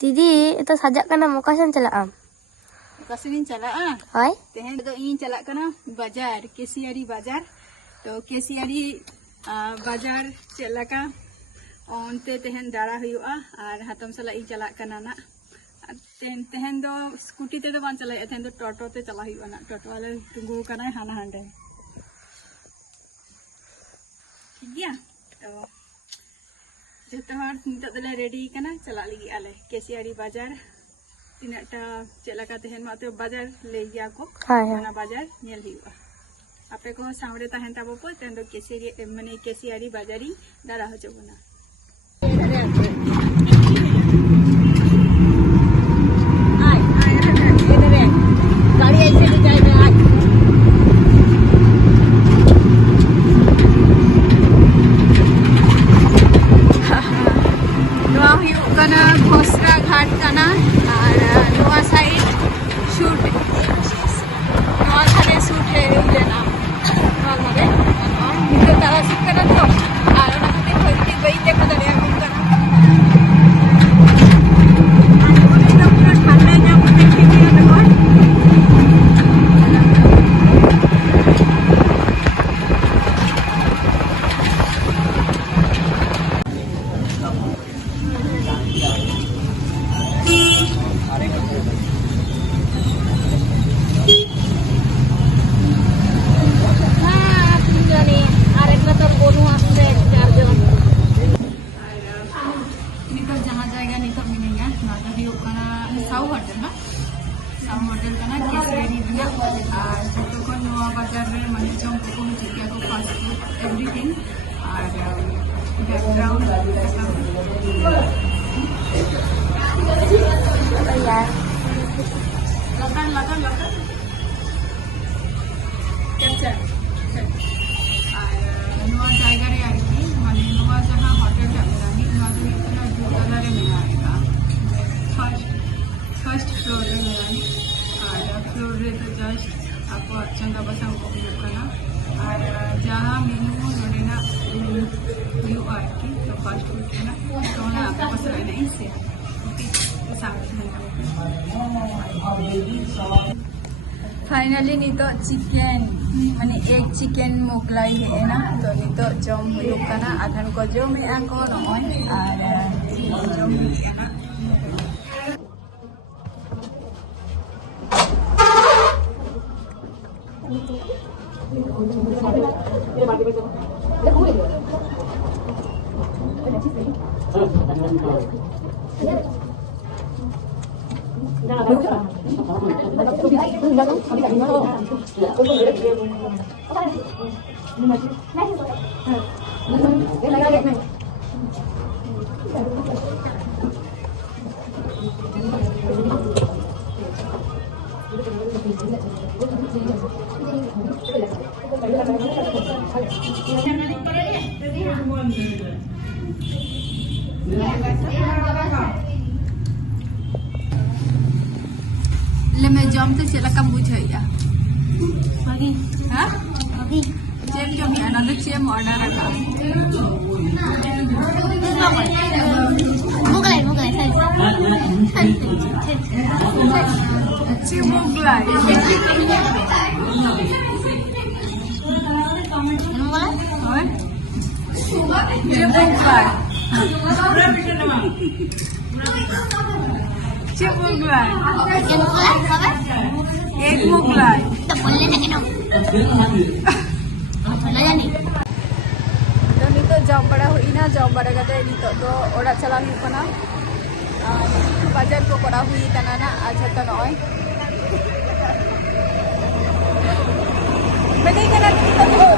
Didi, itu sajak kana muka sen celak am. Kasih chala Hai? Tehen do in chala kana Bazaar, Kesiyari Bazaar. To Kesiyari Bazaar chala ka onte tehen dara huyu'a ar hatam sala in chala kana na. Tehen do scooty te do ban chala tehen do toto te chala huyu'a na. Toto wale tunggu kana hana hande. ठीक है तो जतो हर नितो दले ready कना चला लगी आले केसियारी बाजार तीनटा चलाका तहन माते बाजार ले गया को ना बाजार नेल हिवा आपे को सामरे तहन ताबो पो तहन दो केसियारी माने केसियारी बाजारी दारा हो जबना आय आय रे गाड़ी ऐसे ले जाए आज kana Khosra Ghat kana ar noa side shoot noa side shoot he lena mage nito tara shoot kana to ar ona kate hoiti bai dekho dare agun kana ani pura thanda ja mone khiti hobe kor hotel का ना केसरी बना और तो को नवा बाजार में money चौक पे को चिकिया को फास्ट फूड एवरीथिंग और बैकग्राउंड लगन कैप्चर और नवा जायगा रे आरकी माने नवा जहां होटल का मिलानी नवा तो इतना जो कलर में मिलाएगा फर्स्ट फ्लोर में मिलानी फ्लोर रे तो जस्ट आपको चंगा बसा करना और जहाँ मेनू ना व्यू आरकी तो फास्ट फूड है ना तो ना आपको पास रहना इससे फाइनली नी तो चिकन माने एक चिकन मोकलाई है ना तो नी तो जम हुयुक कना आधन को जम है को नय और जम है ना ले मैं जमते चला कम बुझाइया अभी हां अभी चेम जो भी अनदर चेम ऑर्डर रखा मुगलाई चेम मुगलाई एक मुगलाई तो नितो जॉब बड़ा हुई ना जॉब बड़ा कते नितो तो ओड़ा चला हुई कना बाजार को करा हुई तना ना आज तो नय बेटी कना नितो